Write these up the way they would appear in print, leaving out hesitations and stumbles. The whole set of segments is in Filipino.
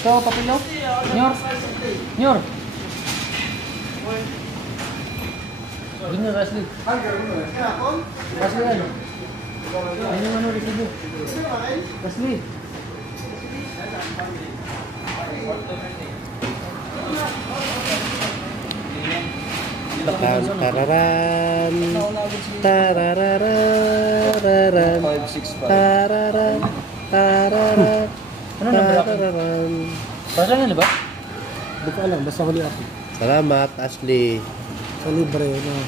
Ito, papilo? Nyor? Nyor? Gini, Asli. Asli ano? Ano yung ano resibo? Asli. Tararan, tararararan, tararan, tararan, Ano na ba? Para nga ba? Hindi ko alam, basta huli ako. Salamat, Ashley. Sa libre, no?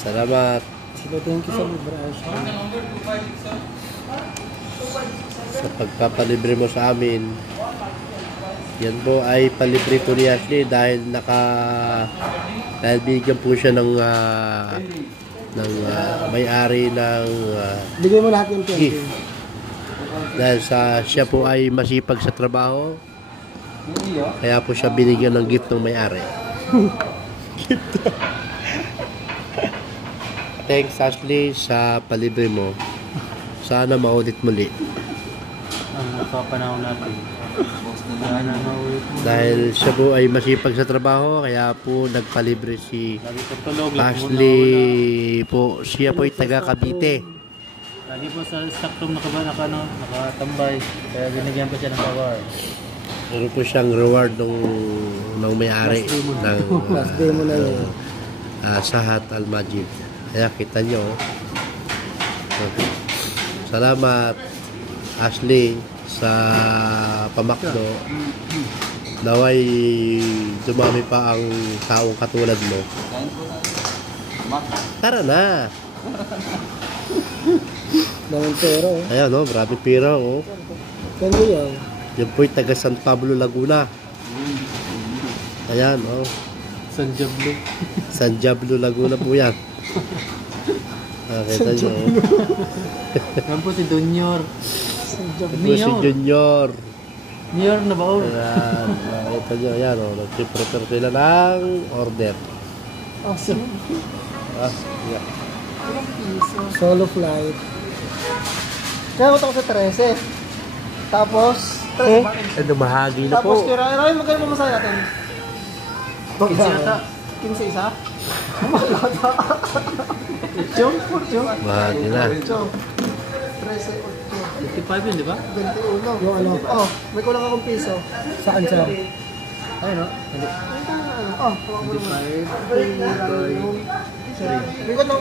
Salamat Sila, thank you sa libre, Ashley. sa pagpapalibre mo sa amin. Yan po ay palibre po ni Ashley dahil dahil bigyan po siya ng may-ari ng Bigay mo lahat yung gift. 20. Dahil siya po ay masipag sa trabaho, kaya po siya binigyan ng gift ng may-ari. Thanks, Ashley, sa palibre mo. Sana maulit muli. Ang napapanahon natin. Dahil siya po ay masipag sa trabaho, kaya po nagpalibre si Lagi po tulog. Ashley po. Siya po ay taga Cavite. Lagi po sa stock room nakatambay. Kaya binigyan pa siya ng power. Meron po siyang reward ng may-ari ng Last day mo na yun. Sahat Al-Majid. Kaya kita nyo. Salamat, Ashley, sa pamakdo. Naway dumami pa ang taong katulad mo. Tara na. Daming pera, oh. Ayan, no, marami pera, oh. Ganda yan. Yan po'y taga San Pablo, Laguna. Ayan, oh. San Diablo. San Diablo, Laguna po yan. Kita nyo, oh. Yan po si Junior. Ito po si Junior. Junior na ba? Ayan, kita nyo, ayan, oh. Nag-prepare sila ng order. Awesome. Yeah. Solo flight. Kaya ako sa 13. Tapos, Ano, mahagi na tapos po. kira, magkano pamasahe natin? 15 yata. 15 isa? Malata. Jump po, jump. Mahagi na. 13, 55 yun, di ba? 21. Yung ano? Oh, may kulang akong piso. Saan siya? Ayun, no? Hindi. Oh, 55. may kulang